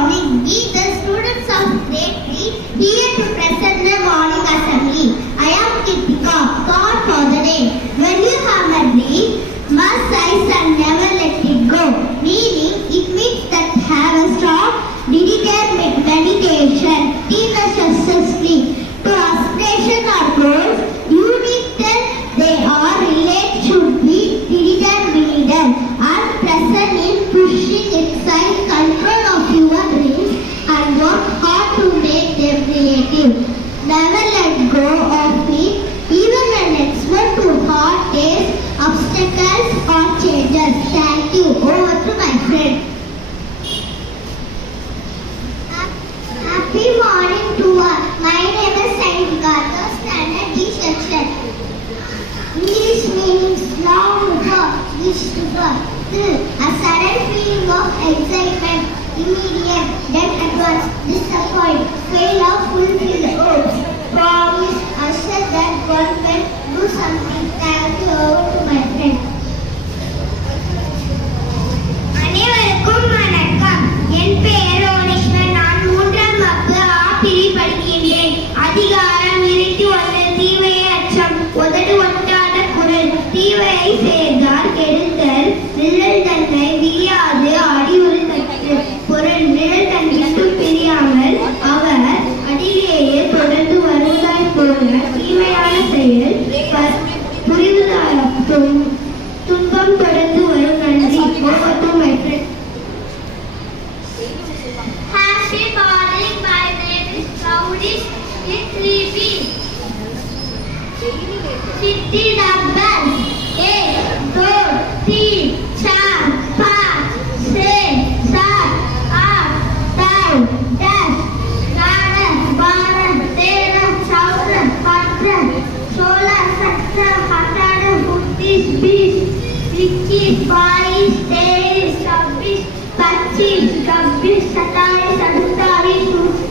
morning. We, the students of grade 3, here to present the morning assembly. I am Kritika, called for the day. When you have a dream, must rise and never let it go. Meaning, it means that have a strong, dedicated meditation. Teach us successfully to aspiration or goals. You need that they are related should be dedicated and present in pushing exercise control of your dreams and work hard to make them creative. Never let go of it, even when expert to hard days, obstacles or changes. Thank you. Over to my friend. Happy morning to all. My name is Saintika, third standard D section. English means long before, wish to go, thrill, a sudden feeling of excitement, immediate, then at once, disappoint, fail or fulfill hopes, promise, assure that one can do something. Thank you. Over to my friend. அனைவருக்கும் வணக்கம். என் பெயர் ஓனேஸ்வர். நான் 3ஆம் வகுப்பு ஆப்பிரில் படிக்கின்றேன். அதிகாரம் இருட்டி ஒன்று தீமையை அச்சம் உதடு ஒட்டாத குரல் தீமையை சேர்ந்தார் கெடுத்தல் நிழல் தன்னை விரியாது அடி ஒரு தட்டு பொருள் நிழல் தன் விட்டு பிரியாமல் அவர் அடியிலேயே தொடர்ந்து வருவதாய் போல தீமையான செயல் புரிவதால் துன்பம் தொடர்ந்து வரும். நன்றி. my friend. Happy morning, my name is Claudius in 3B. City numbers 1, 2, 3, 4, 5, 6, 7, 8, 9, 10, 11, 12, 13, 14, 15, 16, 17, 18, 19, 20, 21, 22, 23, 25, 26, 27, 28, 29, 30, 31, 32,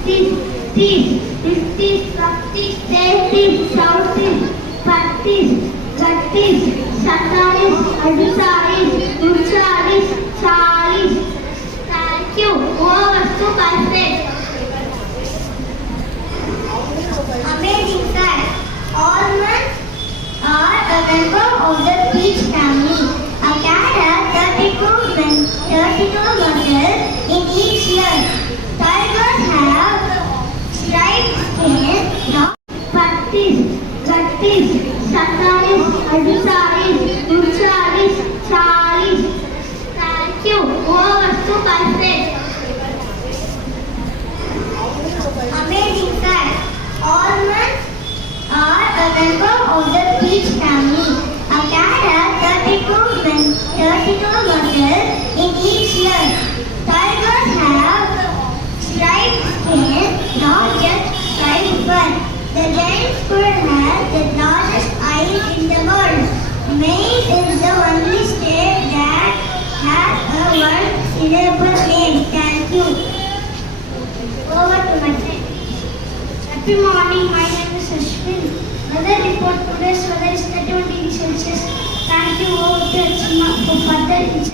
33, 34, 35, 36, 37, 38, 39, 40, 41, 42, 43, 44, 45, 46, 47, 48, 49, 50, 51, 52, 53, 54, 55, 56, 57, 58, 59, 60. Thank you. Over to my friend. Amazing fact. Almonds are a member of the peach family. A cat has 32 muscles in each year. Tigers have striped skin, not patties, 36, 38, 39, 40. Thank you. Over to my friend. Amazing fact. Almonds are a member of the peach family. A cat has 32 muscles in each year. Tigers have striped skin, not just striped fur. The giant squirrel has the largest eyes in the world. Maine is the only state that has a one-syllable name. Thank you. Over to my friend. Happy morning. My name is Ashwin. Weather report today's weather is 31 degrees Celsius. Thank you. Over to Achima for further